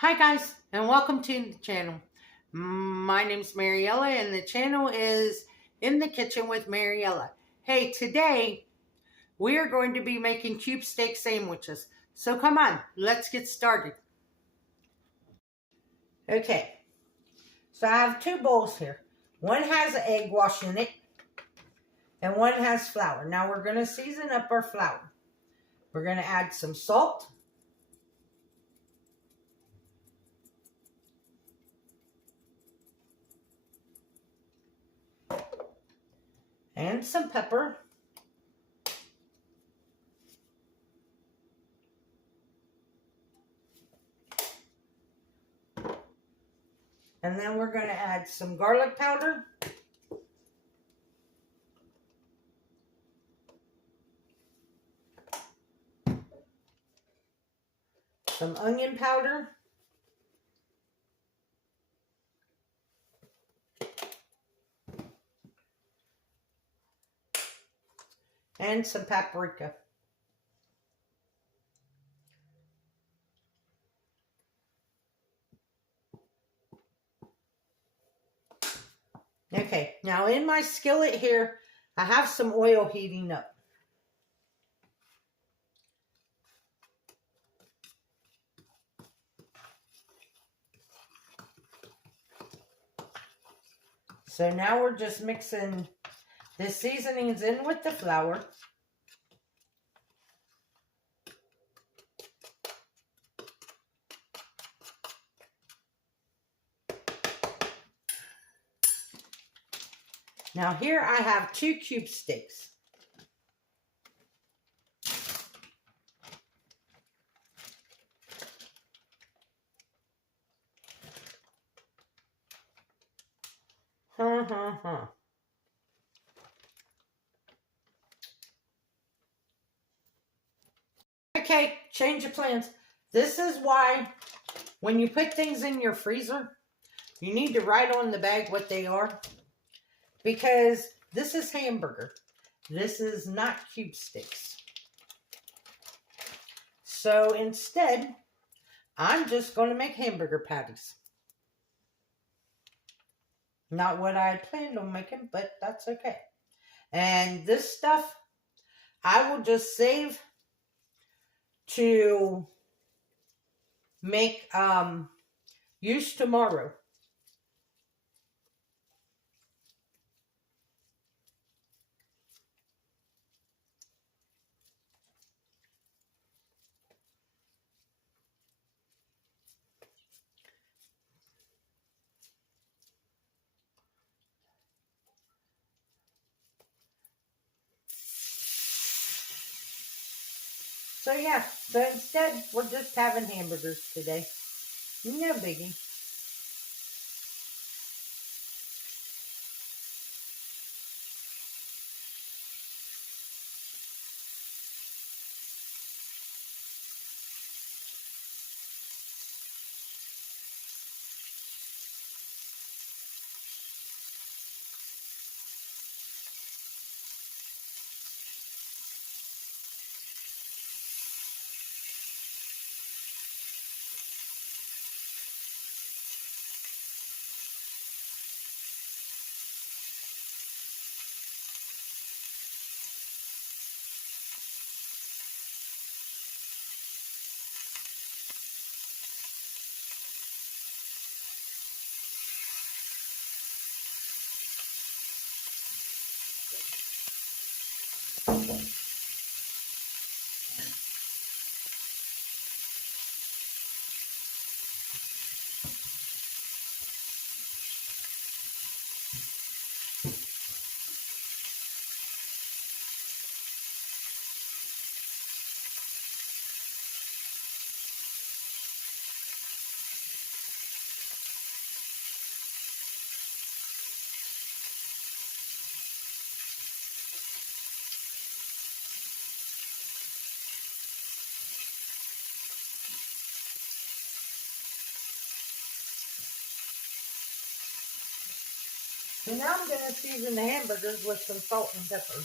Hi guys, and welcome to the channel. My name's Mariella, and the channel is In the Kitchen with Mariella. Hey, today we are going to be making cube steak sandwiches. So come on, let's get started. Okay, so I have two bowls here. One has egg wash in it, and one has flour. Now we're going to season up our flour. We're going to add some salt, and some pepper. And then we're going to add some garlic powder. Some onion powder. And some paprika. Okay, now in my skillet here, I have some oil heating up. So now we're just mixing the seasonings in with the flour. Now here I have 2 cube steaks. Okay, change of plans. This is why when you put things in your freezer, you need to write on the bag what they are. Because this is hamburger. This is not cube steaks. So instead, I'm just going to make hamburger patties. Not what I had planned on making, but that's okay. And this stuff, I will just save to make use tomorrow. So yeah, so instead, we're just having hamburgers today. No biggie. So now I'm going to season the hamburgers with some salt and pepper.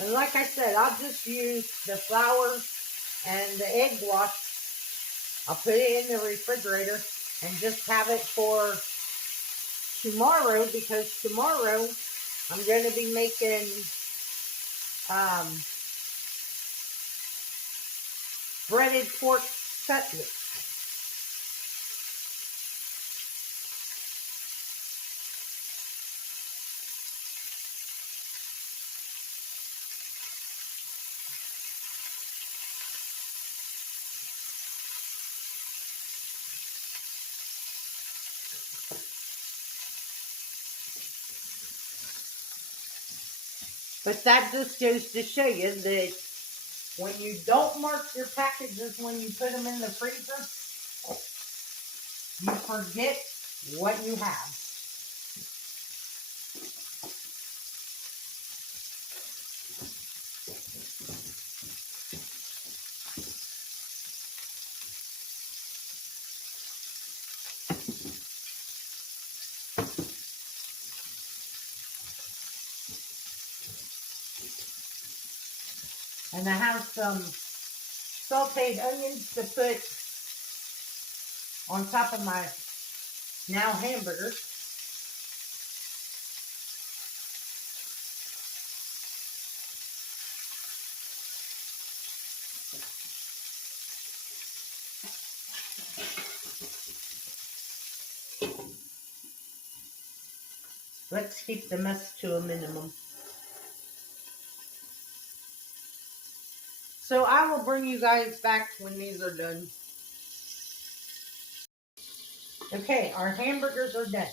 And like I said, I'll just use the flour and the egg wash. I'll put it in the refrigerator and just have it for tomorrow, because tomorrow I'm going to be making breaded pork cutlets. But that just goes to show you that when you don't mark your packages when you put them in the freezer, you forget what you have. And I have some sauteed onions to put on top of my now hamburgers. Let's keep the mess to a minimum. So I will bring you guys back when these are done. Okay, our hamburgers are done.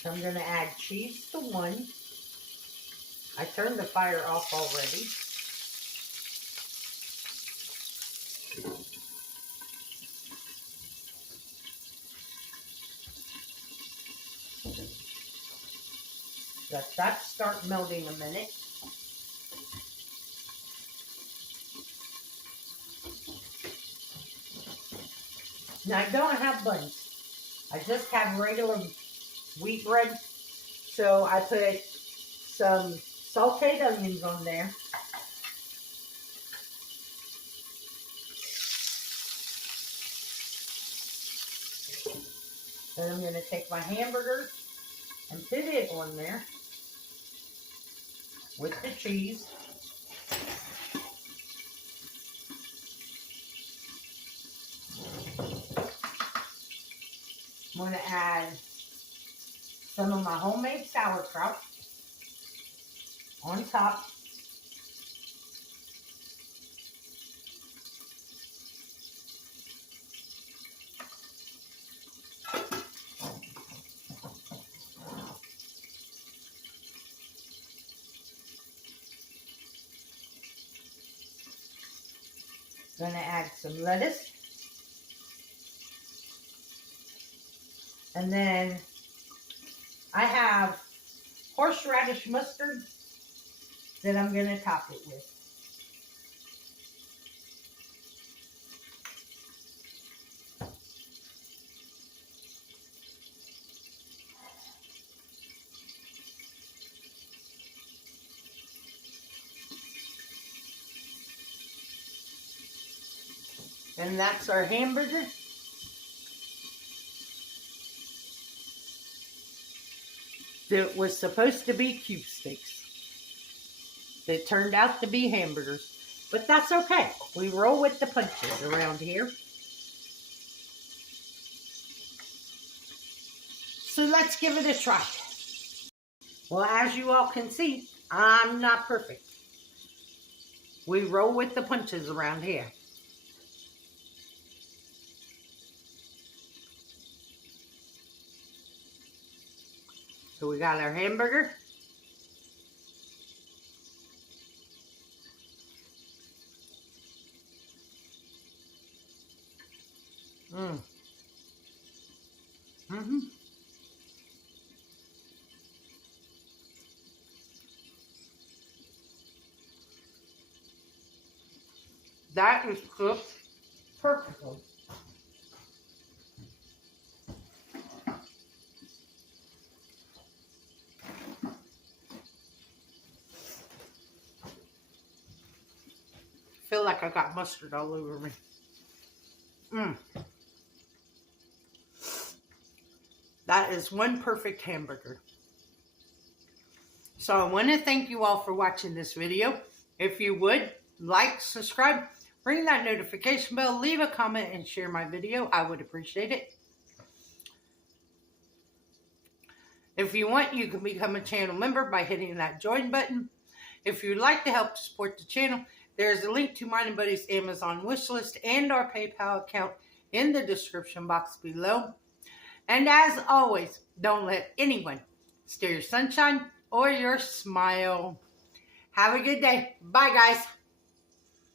So I'm going to add cheese to one. I turned the fire off already. Let that start melting a minute. Now I don't have buns. I just have regular wheat bread. So I put some sauteed onions on there. Then I'm going to take my hamburger and put it on there with the cheese. I'm going to add some of my homemade sauerkraut on top. Going to add some lettuce. And then I have horseradish mustard that I'm going to top it with. And that's our hamburger. That was supposed to be cube steaks. That turned out to be hamburgers. But that's okay. We roll with the punches around here. So let's give it a try. Well, as you all can see, I'm not perfect. We roll with the punches around here. So we got our hamburger. That is cooked perfectly. I feel like I got mustard all over me. That is one perfect hamburger. So I want to thank you all for watching this video. If you would, like, subscribe, ring that notification bell, leave a comment, and share my video. I would appreciate it. If you want, you can become a channel member by hitting that join button. If you'd like to help support the channel, there's a link to mine and Buddy's Amazon wishlist and our PayPal account in the description box below. And as always, don't let anyone steal your sunshine or your smile. Have a good day. Bye, guys.